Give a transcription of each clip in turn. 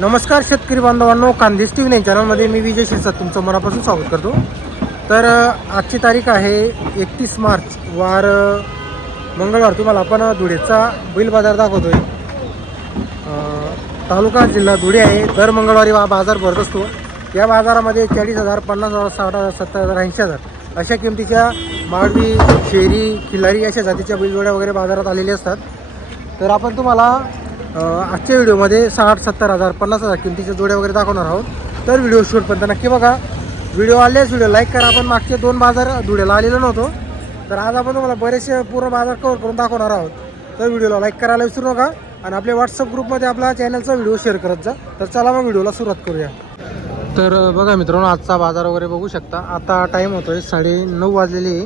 नमस्कार शेतकरी बांधवांनो, खानदेश टी व्ही चॅनलमध्ये मी विजय शिरसाट तुमचं मनापासून स्वागत करतो. तर आजची तारीख आहे 31 मार्च वार मंगळवार. तुम्हाला आपण धुळेचा बैल बाजार दाखवतोय. तालुका जिल्हा धुळे आहे. दर मंगळवारी बाजार भरत असतो. या बाजारामध्ये 40,000, 50,000, 60,000, 70,000, 80,000 अशा किमतीच्या माळवी, शेरी, खिल्लारी अशा जातीच्या बैलजोड्या वगैरे बाजारात आलेल्या असतात. तर आपण तुम्हाला आजच्या व्हिडिओमध्ये 60,000, 70,000, 50,000 किमतीच्या जोड्या वगैरे दाखवणार आहोत. तर व्हिडिओ शूटपर्यंत नक्की बघा. व्हिडिओ आल्यास व्हिडिओ लाईक करा. आपण मागचे 2 बाजार धुळ्याला आलेलो नव्हतो, तर आज आपण तुम्हाला बरेचसे पूर्ण बाजार कव्हर करून दाखवणार आहोत. तर व्हिडिओला लाईक करायला विसरू नका आणि आपल्या व्हॉट्सअप ग्रुपमध्ये आपल्या चॅनलचा व्हिडिओ शेअर करत जा. तर चला मग व्हिडिओला सुरुवात करूया. तर बघा मित्रांनो, आजचा बाजार वगैरे बघू शकता. आता टाईम होतो आहे 9:30 वाजलेले.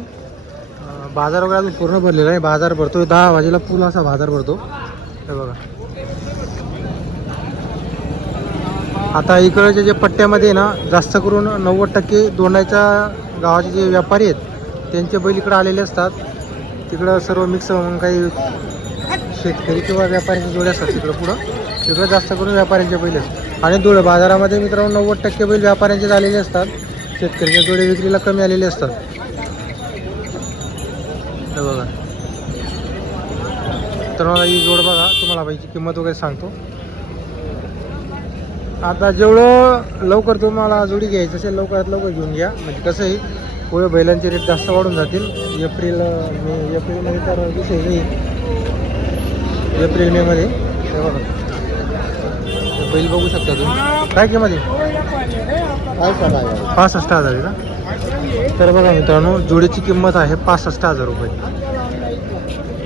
बाजार वगैरे अजून पूर्ण भरलेला आहे. बाजार भरतो 10 वाजेला पूर्ण असा बाजार भरतो. हे बघा, आता इकडच्या जे पट्ट्यामध्ये ना जास्त करून 90% दोंडाच्या गावाचे जे व्यापारी आहेत त्यांचे बैल इकडं आलेले असतात. तिकडं सर्व मिक्स म्हणून काही शेतकरी किंवा व्यापाऱ्यांचे जोडे असतात. तिकडं जास्त करून व्यापाऱ्यांचे बैल आहेत. आणि धुळे बाजारामध्ये मित्रांनो 90% बैल व्यापाऱ्यांचे झालेले असतात. शेतकऱ्यांचे जोडे विक्रीला कमी आलेले असतात. हे बघा, तर मला ही जोड बघा, तुम्हाला बाईची किंमत वगैरे सांगतो. आता जेवढं लवकर तुम्हाला जोडी घ्यायची असेल लवकरात लवकर घेऊन घ्या. म्हणजे कसं आहे, पुढे बैलांचे रेट जास्त वाढून जातील. एप्रिलमध्ये तर विषय नाही. एप्रिल मेमध्ये ते बघा, बैल बघू शकता तुम्ही. काय किंमत आहे? 65,000 आहे का? तर बघा मित्रांनो, जोडीची किंमत आहे 65,000 रुपये.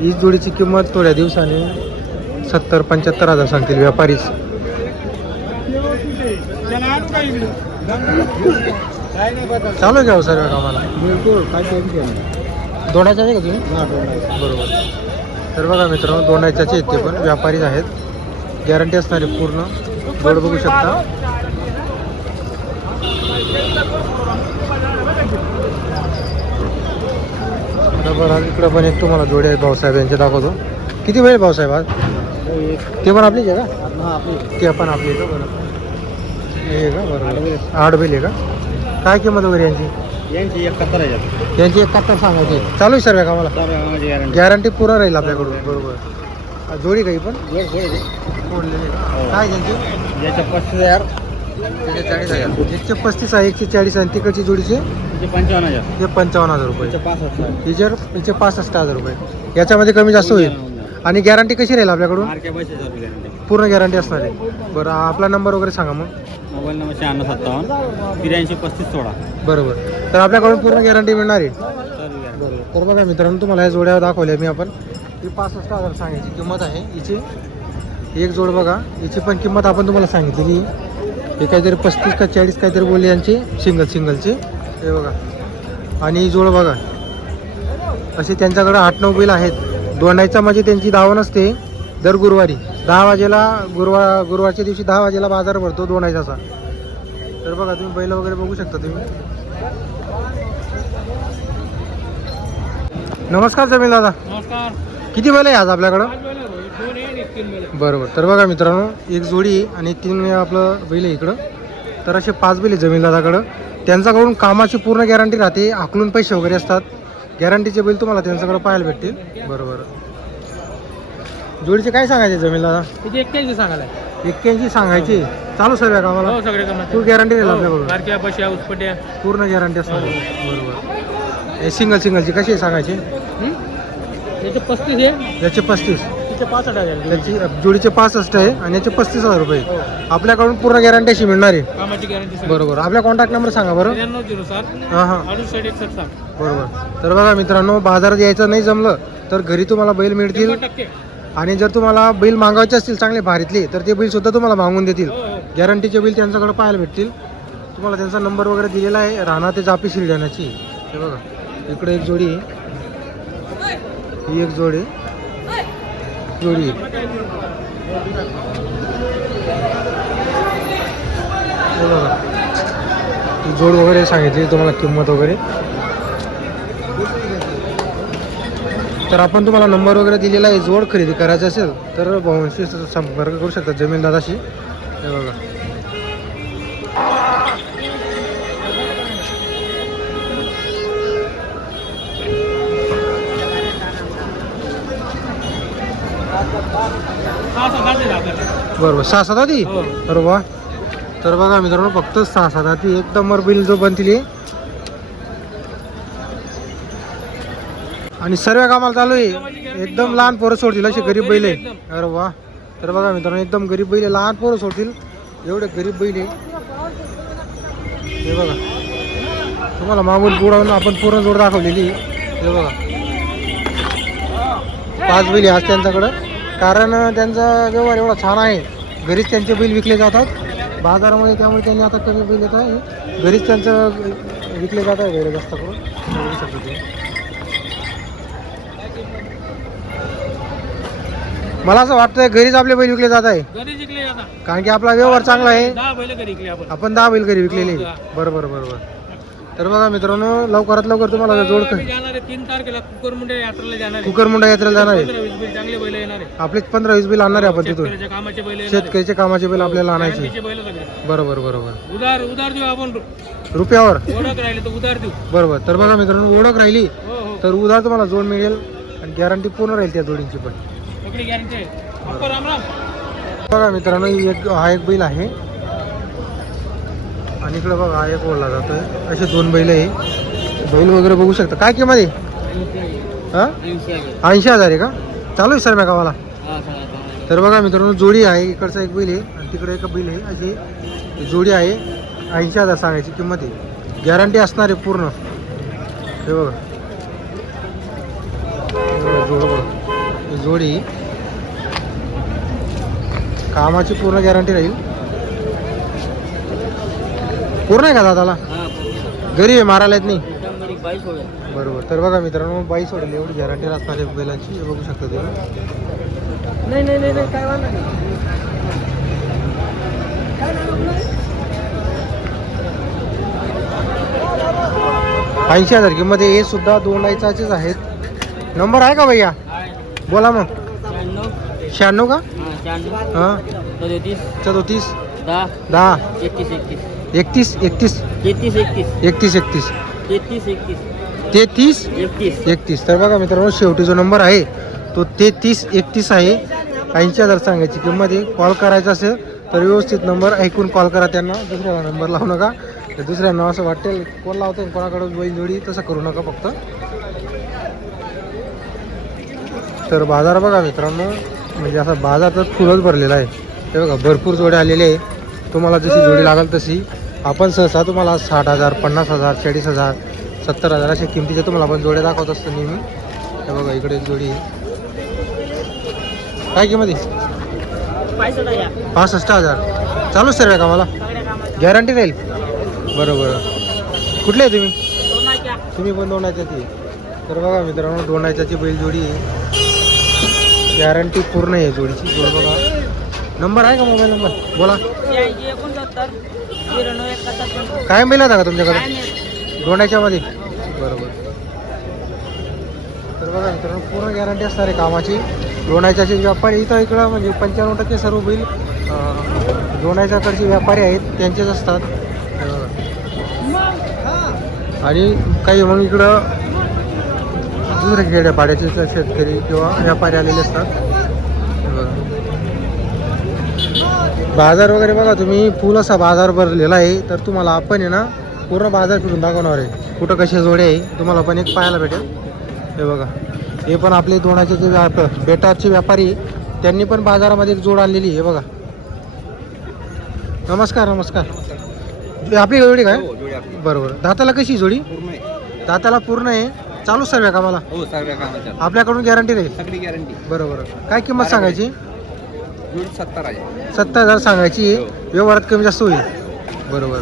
ही जोडीची किंमत थोड्या दिवसांनी 70-75,000 सांगतील व्यापारीच. चालू आहे का सर कामाला? बिलकुल. काय टेन्शन. दोंडाच्याच आहे का तुम्ही? बरोबर. तर बघा मित्रांनो, दोंडाच्याचे आहेत ते पण व्यापारीच आहेत. गॅरंटी असणारे पूर्ण जोड बघू शकता. बरं, इकडं पण एक तुम्हाला जोडे आहेत भाऊसाहेब यांचे दाखवतो. किती वेळ भाऊसाहेब आज? ते पण आपलीच आहे का? ते पण आपली आहे का? बरं, हे का? बरोबर, 8 बैल आहे का? काय किंमत वगैरे यांची? 71,000. यांची 71 सांगायची. चालू आहे सर्व कामाला? गॅरंटी पूर्ण राहील आपल्याकडून. बरोबर. जोडी काही पण फोडलेली काय त्यांची? 35,000, 40,000. 135 आहे, 140 आहे. तिकडची जोडीचे 55,000. ते 55,000 रुपये. हिचे 65,000 रुपये. याच्यामध्ये कमी जास्त होईल. आणि गॅरंटी कशी राहील आपल्याकडून? पूर्ण गॅरंटी असणार आहे. बरं, आपला नंबर वगैरे सांगा मग. Mobile number 9657 833516. बरोबर. तर आपल्याकडून पूर्ण गॅरंटी मिळणार आहे. बरोबर. तर बघा मित्रांनो, तुम्हाला या जोड्या दाखवल्या मी आपण. ही 65,000 सांगायची किंमत आहे हिची. एक जोड बघा, हिची पण किंमत आपण तुम्हाला सांगितलेली. हे काहीतरी 35 का 40 काहीतरी बोलले यांची सिंगलचे. हे बघा. आणि ही जोड बघा, असे त्यांच्याकडं 8-9 बैल आहेत. दोंडायचा म्हणजे त्यांची धाव नसते. दर गुरुवारी 10 वाजेला गुरुवारच्या दिवशी 10 वाजेला बाजार भरतो दोंडायचा. तर बघा, तुम्ही बैल वगैरे बघू शकता तुम्ही. नमस्कार जमील दादा. नमस्कार. किती बैल आहे आज आपल्याकडं? बरोबर. तर बघा मित्रांनो, एक जोडी आणि 3 आपलं बैल आहे इकडं. तर असे 5 बैल आहे जमील दादाकडं. त्यांच्याकडून कामाची पूर्ण गॅरंटी राहते. हाकलून पैसे वगैरे असतात. गॅरंटीचे बैल तुम्हाला त्यांच्याकडे पाहायला भेटतील. बरोबर. जोडीचे काय सांगायचे जमील दादा? 81 सांगायला. 81 सांगायची. चालू सर्व कामाला? सगळे कामाला फुल गॅरंटी राहील आपल्याकडून. बारक्या बशा उसपट्या पूर्ण गॅरंटी असणार. बरोबर. हे सिंगलची कशी आहे सांगायची? याचे 35 आहे. याचे 35. तिचे 65,000. याची जोडीचे 65 आहे आणि याचे 35,000 रुपये. आपल्याकडून पूर्ण गॅरंटी अशी मिळणार आहे. कामाची गॅरंटी. बरोबर. आपला कॉन्टॅक्ट नंबर सांगा बरं. 9307 हां. 6861. बरोबर. तर बघा मित्रांनो, बाजारात यायचं नाही जमलं तर घरी तुम्हाला बैल मिळतील. 100%. आणि जर तुम्हाला बैल मागवायचे असतील चांगले भारीतले, तर ते बैल सुद्धा तुम्हाला मागून देतील. गॅरंटीचे बैल त्यांच्याकडे पाहायला भेटतील. तुम्हाला त्यांचा नंबर वगैरे दिलेला आहे. राणा ते जापी शिरड्याची. हे बघा, इकडे एक जोडी आहे. ही एक जोडी आहे. हे बघा, ही जोड वगैरे सांगितली तुम्हाला किंमत वगैरे. तर आपण तुम्हाला नंबर वगैरे दिलेला आहे. जोड खरेदी करायची असेल तर भाऊंशी संपर्क करू शकता जमीन दादाशी. हे बघा. बरोबर 6-7 आधी. हो. बरोबर. तर बघा मित्रांनो फक्त 6-7 आधी एक नंबर बैल जो बनतील हे. आणि सर्व कामाला चालू आहे. एकदम लहान पोरं सोडतील असे गरीब बैल आहे. अरे वा. तर बघा मित्रांनो एकदम गरीब बैल आहे, लहान पोरं सोडतील एवढे गरीब बैल आहे. हे बघा तुम्हाला मागून पुढावून आपण पूर्ण जोड दाखवलेली. हे बघा 5 बैल आज त्यांच्याकडं, कारण त्यांचा व्यवहार एवढा छान आहे. घरीच त्यांचे बैल विकले जातात बाजारामध्ये, त्यामुळे त्यांनी आता कमी बैल येत आहे. घरीच त्यांचं विकले जात आहे बैल जास्त करून. बघू शकतो ते. मला असं वाटतं घरीच आपले बैल विकले जात आहे, घरी जिंकले आता कारण की आपला व्यवहार चांगला आहे. 10 बैल घरी जिंकले आपण 10 बैल घरी विकलेले. बरोबर बरोबर. तर बघा मित्रांनो लवकरात लवकर तुम्हाला जोड जाणार आहे 3 तारखेला कुकरमुंडे यात्रेला जाणार आहे. कुकरमुंडा यात्रेला जाणार आहे. 15-20 बैल चांगले बैल येणार आहे. आपले 15-20 बैल आणणार आहे आपण तिथून. शेतकऱ्याच्या कामाचे बैल येणार आहे. शेतकऱ्याचे कामाचे बैल आपल्याला आणायचे. गॅरंटीचे बैल सगळे बरोबर बरोबर. उधार देऊ आपण. रुपयावर. ओळख राहिले तर उधार देऊ. बरोबर. तर बघा मित्रांनो ओळख राहिली हो हो. तर उधार तुम्हाला जोड मिळेल आणि गॅरंटी पूर्ण राहील त्या जोडींची पण. सगळी गॅरंटी आहे. अप्पा राम राम. बघा मित्रांनो हा एक बैल आहे आणि इकडे बघा हा एक ओढला जातोय. असे 2 बैल आहे. बैल वगैरे बघू शकता. काय किंमत आहे? हा 80,000 आहे का? चालू आहे सर मी गावाला. तर बघा मित्रांनो जोडी आहे. इकडचा एक बैल आहे आणि तिकडे एक बैल आहे. अशी जोडी आहे. 80,000 सांगायची किंमत आहे. गॅरंटी असणार आहे पूर्ण. हे बघा जोडी कामाची पूर्ण गॅरंटी राहील. पूर्ण आहे का दादाला? घरी आहे, मारायला येत नाही. बरोबर. तर बघा मित्रांनो 22 सोडेल एवढी गॅरंटी असणार आहे बैलांची. हे बघू शकता तुम्ही. नाही काय वाटलं नाही. 80,000 किंमत आहे. हे सुद्धा 2 लाईचाचेच आहेत. नंबर आहे का भैया? बोला मग. 96 का? हां 34 10 31 31. तर बघा मित्रांनो शेवटी जो नंबर आहे तो 33-31 आहे. 80,000 सांगायची किंमत आहे. कॉल करायचा असेल तर व्यवस्थित नंबर ऐकून कॉल करा त्यांना. दुसऱ्याला नंबर लावू नका. तर दुसऱ्यांना असं वाटेल कोण लावतो कोणाकडून बैल जोडी, तसं करू नका फक्त. तर बाजार बघा मित्रांनो म्हणजे असा बाजार तर फुलच भरलेला आहे. हे बघा भरपूर जोड्या आलेले आहे. तुम्हाला जशी जोडी लागेल तशी आपण सहसा तुम्हाला 60,000 50,000 40,000 70,000 अशा किमतीच्या तुम्हाला आपण जोड्या दाखवत असतो नेहमी. हे बघा इकडे एक जोडी आहे. काय किंमत आहे? 65,000. चालूच सर्व का मला गॅरंटी राहील. बरोबर. कुठले आहे तुम्ही? तुम्ही पण 2 ती. तर बघा मित्रांनो 2 बैल जोडी आहे. गॅरंटी पूर्ण आहे जोडीची. जोड बघा. नंबर आहे का मोबाईल नंबर? बोला. काय बैल आता का तुमच्याकडे 2 मध्ये? बरोबर. तर बघा मित्रांनो पूर्ण गॅरंटी असणार आहे कामाची. 2 व्यापारी इथं इकडं म्हणजे 95% सर्व बैल 2 व्यापारी आहेत त्यांचेच असतात. आणि काही मग इकडं दुसऱ्या खेड्यापाड्याचे शेतकरी किंवा व्यापारी आलेले असतात. बाजार वगैरे बघा तुम्ही फुल असा बाजार भरलेला आहे. तर तुम्हाला आपण आहे ना पूर्ण बाजार फिरून दाखवणार आहे. कुठं कसे जोडे आहे तुम्हाला पण एक पाहायला भेटेल. हे बघा हे पण आपले 2 जे बेटाचे व्यापारी त्यांनी पण बाजारामध्ये एक जोड आणलेली आहे. बघा. नमस्कार. आपली जोडी काय? बरोबर. दाताला कशी जोडी? दाताला पूर्ण आहे. चालू सर्व का मला? हो सर्व कामाच्या आपल्याकडून गॅरंटी राहील. सगळी गॅरंटी. बरोबर. काय किंमत सांगायची? जोडी 70,000. 70,000 सांगायची. व्यवहारात कमी जास्त होईल. बरोबर.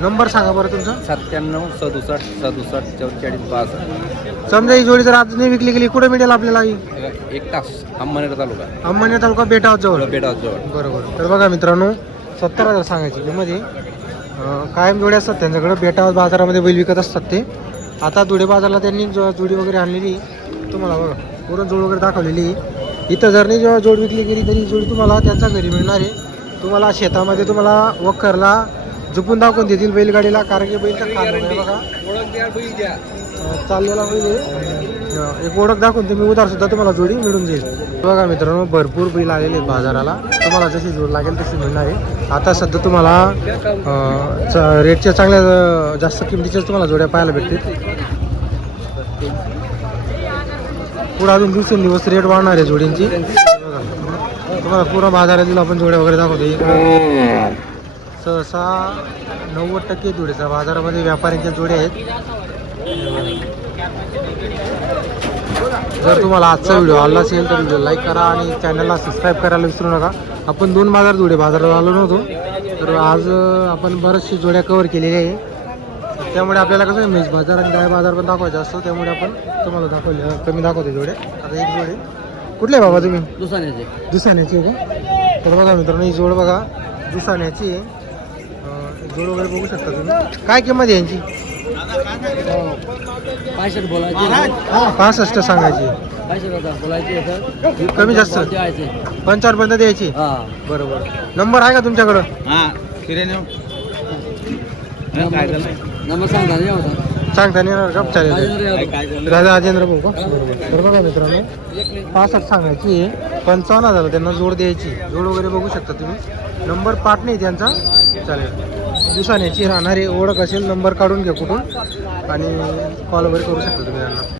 नंबर सांगा बरं तुमचा. 97 67 67 44 62. समजा ही जोडी जर आज नाही विकली गेली कुठे मिळेल आपल्याला? 1 तास अंमनेर तालुका. अंबरनेर तालुका बेटाव जवळ. जवळ. बरोबर. तर बघा मित्रांनो 70,000 सांगायची किंमत. कायम जोड्या असतात त्यांच्याकडे. बेटाव बाजारामध्ये बैल विकत असतात ते. आता धुळे बाजारला त्यांनी जोडी वगैरे आणलेली तुम्हाला बघा पूर्ण जोड वगैरे दाखवलेली. इथं जर नाही जेव्हा जोड विकली गेली तरी जोडी तुम्हाला त्यांच्या घरी मिळणार आहे. तुम्हाला शेतामध्ये तुम्हाला वखरला झुपून दाखवून देतील बैलगाडीला, कारण की बैल तर खाणार आहे बघा. ओळख द्या बैल द्या. चाललेला बैल आहे. एक ओळख दाखवून तुम्ही उधार सुद्धा तुम्हाला जोडी मिळून जाईल. बघा मित्रांनो, भरपूर बैल आलेले आहेत बाजाराला. तुम्हाला जशी जोड लागेल तशी मिळणार आहे. आता सध्या तुम्हाला रेटच्या चांगल्या जास्त किमतीच्याच तुम्हाला जोड्या पाहायला भेटतील. पुढे अजून दिवसेंदिवस रेट वाढणार आहे जोडींची. बघा तुम्हाला पूर्ण बाजारातील आपण जोड्या वगैरे दाखवतो. सहसा 90% जोड्याचा बाजारामध्ये व्यापाऱ्यांच्या जोड्या आहेत. जर तुम्हाला आजचा व्हिडिओ आवडला असेल तर व्हिडिओ लाईक करा आणि चॅनलला सबस्क्राईब करायला विसरू नका. आपण 2 बाजार जोडे बाजारात आलो नव्हतो, तर आज आपण बरेचसे जोड्या कव्हर केलेल्या आहे. त्यामुळे आपल्याला कसं आहे, मेष बाजार आणि गाय बाजार पण दाखवायचा असतो, त्यामुळे आपण तुम्हाला दाखवले कमी दाखवते जोडे. आता एक जोडे कुठले बाबा तुम्ही? दुसाण्याची आहे का? तर बघा मित्रांनो, ही जोड बघा दुसाण्याची आहे. जोड वगैरे बघू शकता तुम्ही. काय किंमत आहे यांची? 65 सांगायची. कमी जास्त 55 पर्यंत द्यायची. बरोबर. नंबर आहे का तुमच्याकडं? सांगता नाही येणार का? चालेल. राजा राजेंद्र भाऊ का? बरोबर. तर बघा मित्रांनो, 65 सांगायची आहे. 55,000 त्यांना जोड द्यायची. जोड वगैरे बघू शकता तुम्ही. नंबर पाठ नाही त्यांचा. चालेल. दिवसाण्याची राहणारी ओळख असेल, नंबर काढून घ्या कुठून आणि कॉल वगैरे करू शकता तुम्ही त्यांना.